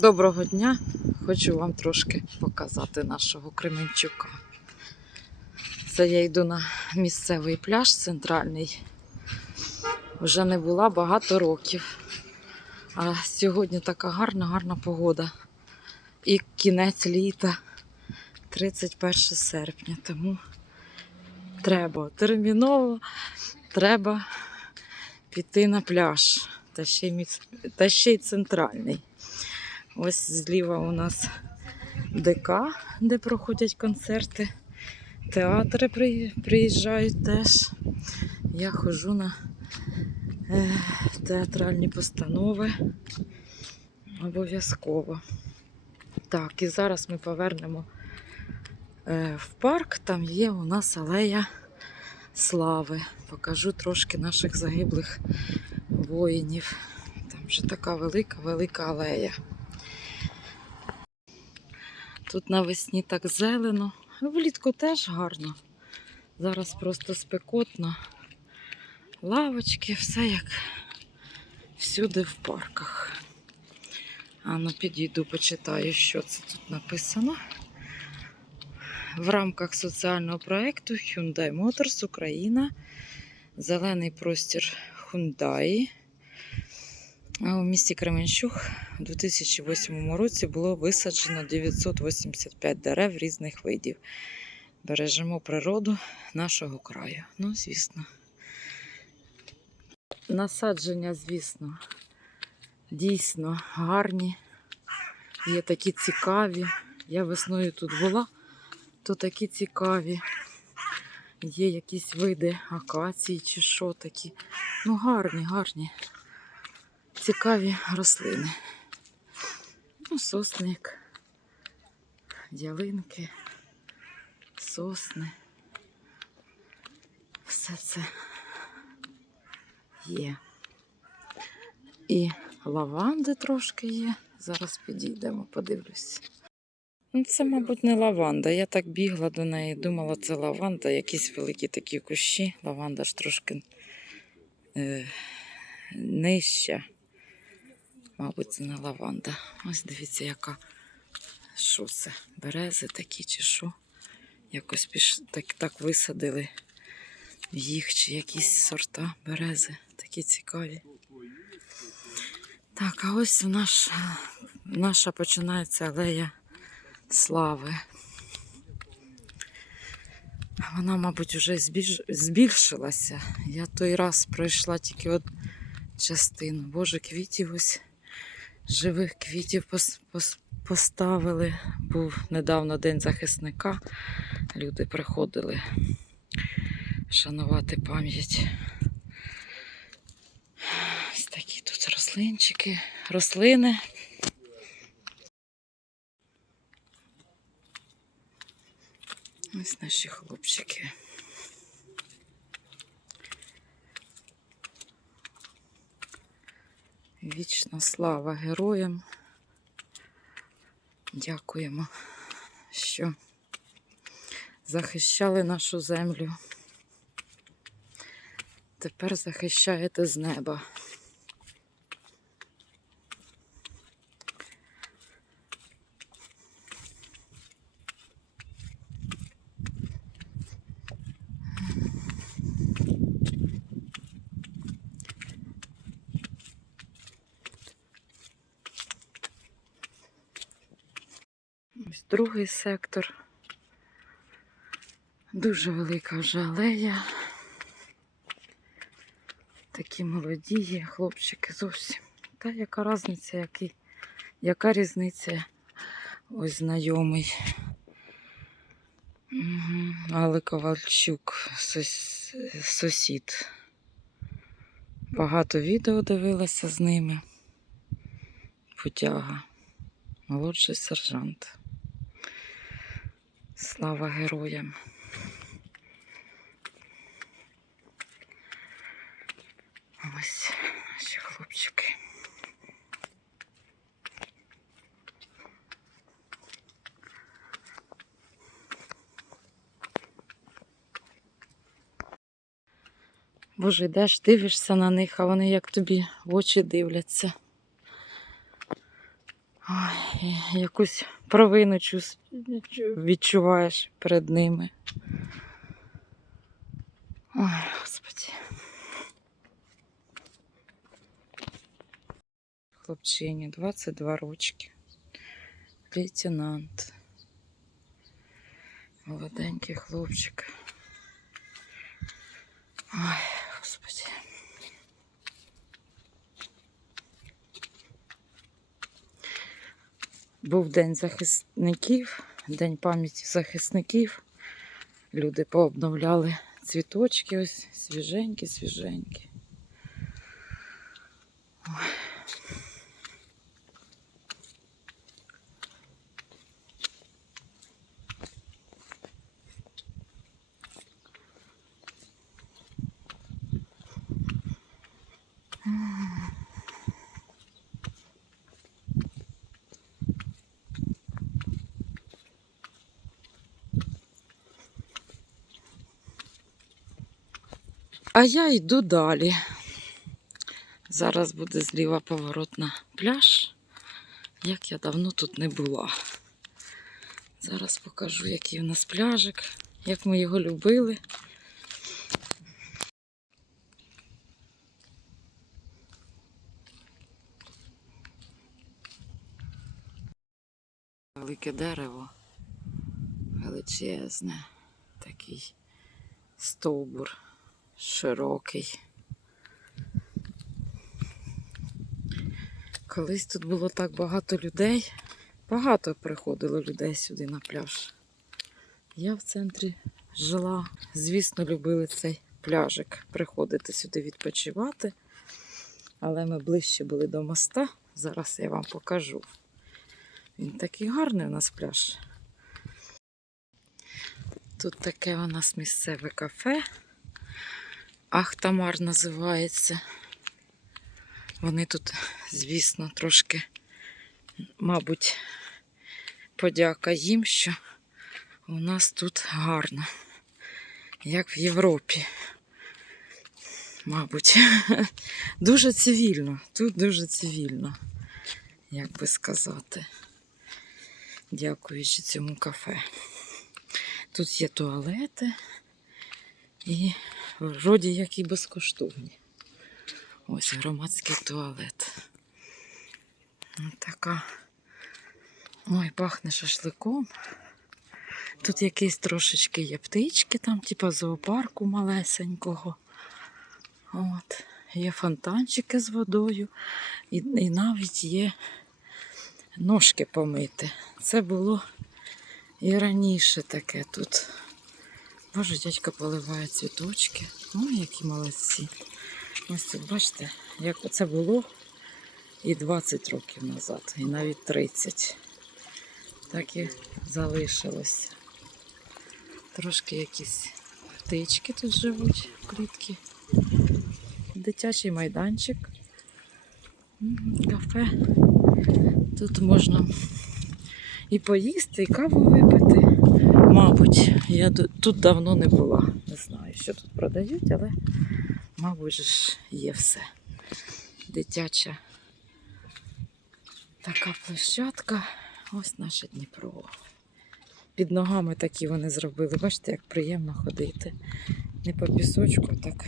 Доброго дня! Хочу вам трошки показати нашого Кременчука. Це я йду на місцевий пляж центральний. Вже не була багато років. А сьогодні така гарна, гарна погода. І кінець літа, 31 серпня. Тому треба терміново, треба піти на пляж. Та ще й, міц... та ще й центральний. Ось зліва у нас ДК, де проходять концерти. Театри приїжджають теж. Я ходжу на е, театральні постанови. Обов'язково. Так, і зараз ми повернемо е, в парк. Там є у нас алея слави. Покажу трошки наших загиблих воїнів. Там вже така велика, велика алея. Тут навесні так зелено, влітку теж гарно. Зараз просто спекотно. Лавочки, все як всюди в парках. А ну підійду, почитаю, що це тут написано. В рамках соціального проєкту Hyundai Motors Україна. Зелений простір Hyundai. У місті Кременчуг у 2008 році було висаджено 985 дерев різних видів. Бережемо природу нашого краю. Ну, звісно. Насадження, звісно, дійсно гарні. Є такі цікаві. Я весною тут була, то такі цікаві. Є якісь види акації чи що такі. Ну, гарні, гарні цікаві рослини. Ну, сосник, ялинки, сосни. Все це є. І лаванди трошки є. Зараз підійдемо, подивлюсь. Ну, Це, мабуть, не лаванда. Я так бігла до неї, думала, це лаванда, якісь великі такі кущі. Лаванда ж трошки е, нижча. Мабуть, це не лаванда. Ось дивіться, яка. Що це? Берези такі чи що? Якось піш... так, так висадили їх чи якісь сорта берези. Такі цікаві. Так, а ось наш, наша починається алея слави. Вона, мабуть, вже збільш... збільшилася. Я той раз пройшла тільки от частину. Боже, квітів ось живих квітів пос- пос- поставили. Був недавно День захисника. Люди приходили шанувати пам'ять. Ось такі тут рослинчики, рослини. Ось наші хлопчики. Вічна слава героям. Дякуємо, що захищали нашу землю. Тепер захищаєте з неба. Ось другий сектор. Дуже велика вже алея. Такі молоді є, хлопчики зовсім. Та яка різниця, який, яка різниця? Ось знайомий. Але Ковальчук, сусід. Багато відео дивилася з ними. Путяга. Молодший сержант. Слава героям. Ось наші хлопчики. Боже, йдеш, дивишся на них, а вони як тобі в очі дивляться. Ой, якусь провину відчуваєш перед ними. Ой, господи. Хлопчині 22 рочки. Лейтенант. Молоденький хлопчик. Ой, господи. Був День захисників, День пам'яті захисників. Люди пообновляли цвіточки, ось свіженькі, свіженькі. А я йду далі. Зараз буде зліва поворот на пляж, як я давно тут не була. Зараз покажу, який у нас пляжик, як ми його любили. Велике дерево, величезне, такий стовбур широкий. Колись тут було так багато людей. Багато приходило людей сюди на пляж. Я в центрі жила. Звісно, любили цей пляжик. Приходити сюди відпочивати. Але ми ближче були до моста. Зараз я вам покажу. Він такий гарний у нас пляж. Тут таке у нас місцеве кафе. Ахтамар називається. Вони тут, звісно, трошки, мабуть, подяка їм, що у нас тут гарно, як в Європі. Мабуть, дуже цивільно. Тут дуже цивільно, як би сказати, дякуючи цьому кафе. Тут є туалети і вроді як і безкоштовні. Ось громадський туалет. Така. Ой, пахне шашликом. Тут якісь трошечки є птички, там, типа зоопарку малесенького. От. Є фонтанчики з водою, і, і навіть є ножки помити. Це було і раніше таке тут. Боже, дядько поливає цвіточки. Ой, які молодці. Ось тут, бачите, як це було і 20 років назад, і навіть 30. Так і залишилося. Трошки якісь птички тут живуть, клітки. Дитячий майданчик. Кафе. Тут можна і поїсти, і каву випити. Мабуть, я тут давно не була. Не знаю, що тут продають, але, мабуть, ж є все. Дитяча така площадка. Ось наше Дніпро. Під ногами такі вони зробили. Бачите, як приємно ходити. Не по пісочку, так,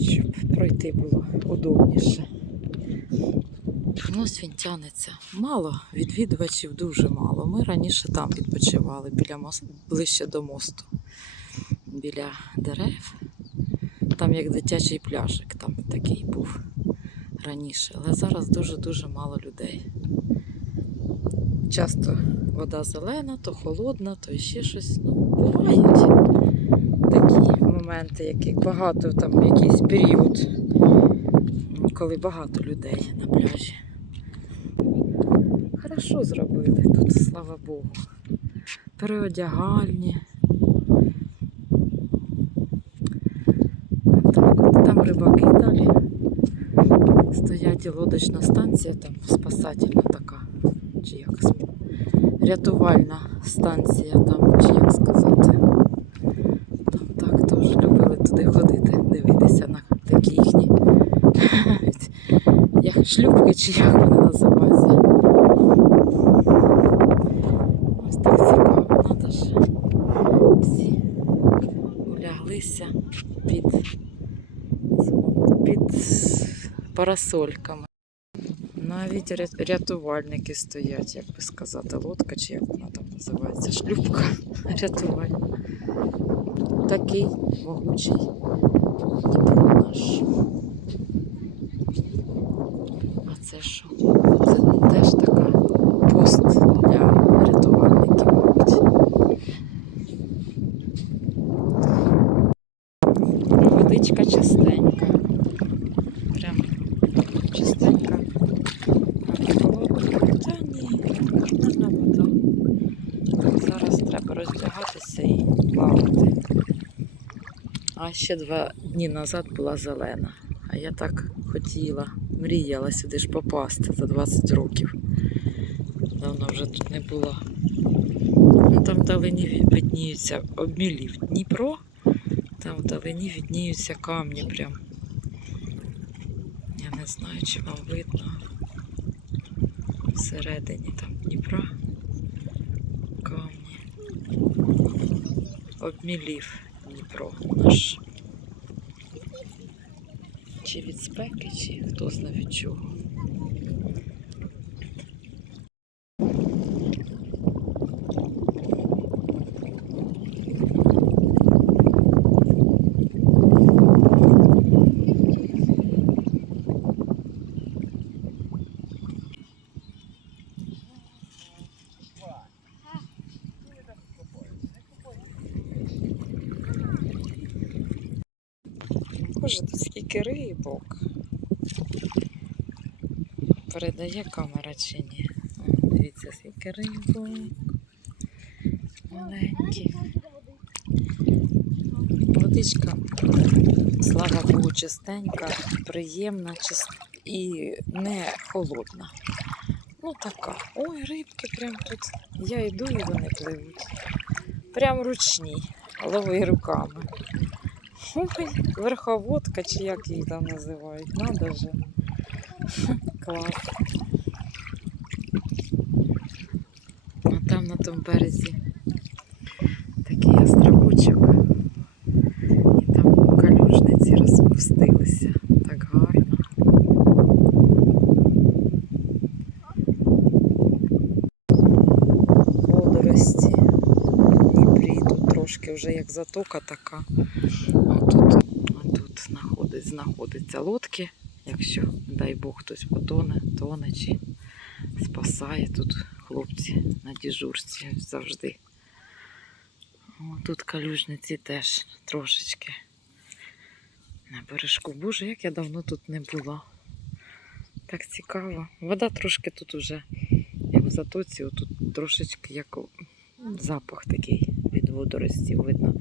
щоб пройти було удобніше. Ну, ось він тянеться. Мало, відвідувачів дуже мало. Ми раніше там відпочивали біля мост... ближче до мосту, біля дерев. Там як дитячий пляжик, там такий був раніше. Але зараз дуже-дуже мало людей. Часто вода зелена, то холодна, то ще щось. Ну, бувають такі моменти, які багато там якийсь період, коли багато людей на пляжі. Хорошо зробили тут, слава Богу. Переодягальні. Так, от там рибаки далі. Стоять і лодочна станція, там спасательна така. Чи як рятувальна станція там, чи як сказати. Там так теж любили туди ходити, дивитися на такі їхні шлюпки, чи як вони називаються. Парасольками. Навіть рятувальники стоять, як би сказати, лодка чи як вона там називається, шлюпка рятувальна. Такий могучий Дніпро наш. А це що? Це теж така пост для рятувальників, мабуть. Водичка чистенька. Прям чистенька. А не холодна. Та ні, нормальна вода. Роздягатися і плавати. А ще два дні назад була зелена. А я так хотіла, мріяла сюди ж попасти за 20 років. Давно вже тут не була. Ну там вдалині видніються, обмілів Дніпро, там вдалині видніються камні прям. Я не знаю, чи вам видно. Всередині там Дніпра камні. Обмілів Дніпро наш. Чи від спеки, чи хто знає від чого. Боже, тут скільки рибок. Передає камера чи ні? Дивіться, скільки рибок. Маленькі. Водичка, слава Богу, чистенька, приємна чист... і не холодна. Ну така. Ой, рибки прям тут. Я йду і вони пливуть. Прям ручні, лови руками. Верховодка, чи як її там називають. Надо же. Клас. А там на тому березі такий островочок. І там калюжниці розпустилися. Так гарно. Водорості. Дніпрі тут трошки вже як затока така. Отут, отут знаходить, знаходиться лодки. Якщо, дай Бог, хтось потоне, тоне чи спасає тут хлопці на дежурстві завжди. О, тут калюжниці теж трошечки на бережку. Боже, як я давно тут не була. Так цікаво. Вода трошки тут уже, як в затоці, тут трошечки як запах такий від водоростів видно.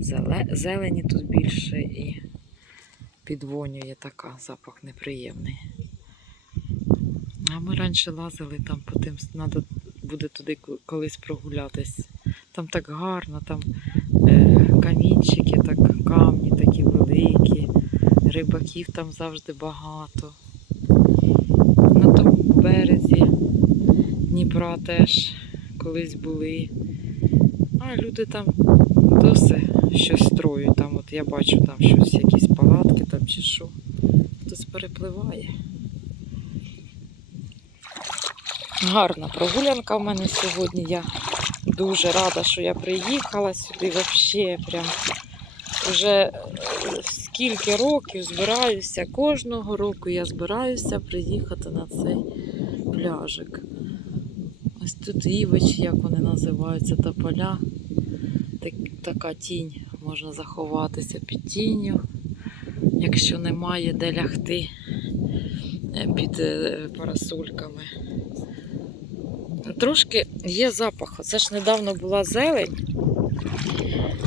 Зеле- Зелені тут більше і підвонює така, запах неприємний. А ми раніше лазили там по тим, треба буде туди колись прогулятись. Там так гарно, там е, камінчики, так, камні такі великі, рибаків там завжди багато. На тому березі Дніпра теж колись були. А люди там досі щось строють. Там, от я бачу там щось, якісь палатки там чи що. Хтось перепливає. Гарна прогулянка в мене сьогодні. Я дуже рада, що я приїхала сюди. Взагалі, прям вже е, скільки років збираюся. Кожного року я збираюся приїхати на цей пляжик. Ось тут івич, як вони називаються, тополя. Так, така тінь, можна заховатися під тінню, якщо немає де лягти е, під е, парасольками. Трошки є запах. Це ж недавно була зелень.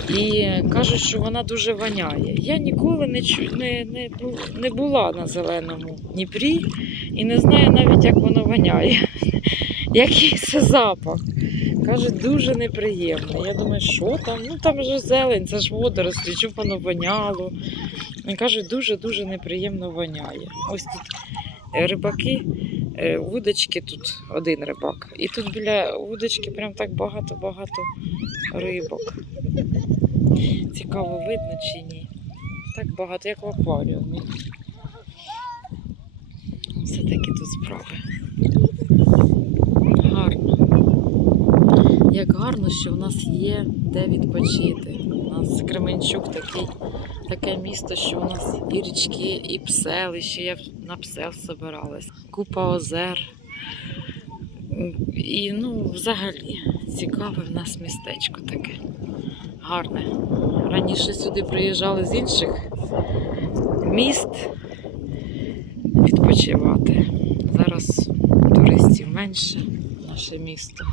І кажуть, що вона дуже воняє. Я ніколи не, не, не, не була на зеленому Дніпрі і не знаю навіть, як воно воняє. Який це запах. Кажуть, дуже неприємний. Я думаю, що там? Ну там же зелень, це ж водорослі, щоб воно воняло. І кажуть, дуже-дуже неприємно воняє. Ось тут е, рибаки, е, вудочки тут один рибак. І тут біля вудочки прям так багато-багато рибок. Цікаво, видно чи ні. Так багато, як в акваріумі. Це такі тут справи. Гарно. Як гарно, що в нас є де відпочити. У нас Кременчук такий, таке місто, що у нас і річки, і пселище. Я на псел собиралась, купа озер. І ну, взагалі, цікаве в нас містечко таке. Гарне. Раніше сюди приїжджали з інших міст відпочивати. Зараз туристів менше наше місто.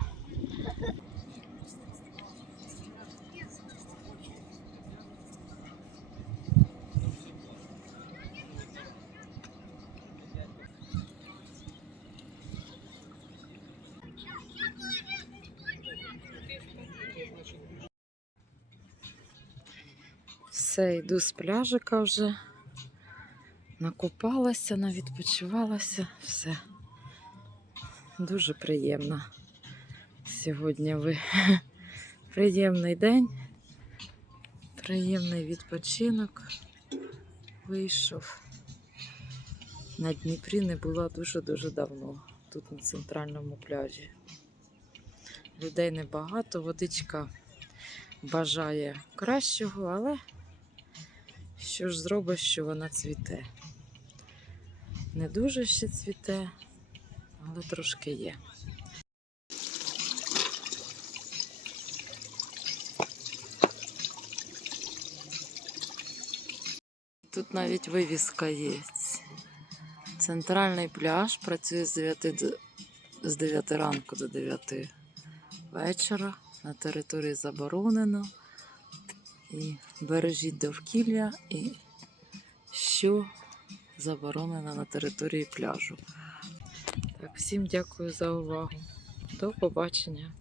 Все, йду з пляжика вже. Накупалася, навідпочивалася, все. Дуже приємно. Сьогодні ви приємний день, приємний відпочинок. Вийшов. На Дніпрі не була дуже-дуже давно, тут на центральному пляжі. Людей небагато, водичка бажає кращого, але що ж зробиш, що вона цвіте? Не дуже ще цвіте, але трошки є. Тут навіть вивіска є. Центральний пляж працює з 9, до- з 9 ранку до 9 вечора. На території заборонено. І бережіть довкілля і що заборонено на території пляжу. Так, всім дякую за увагу. До побачення.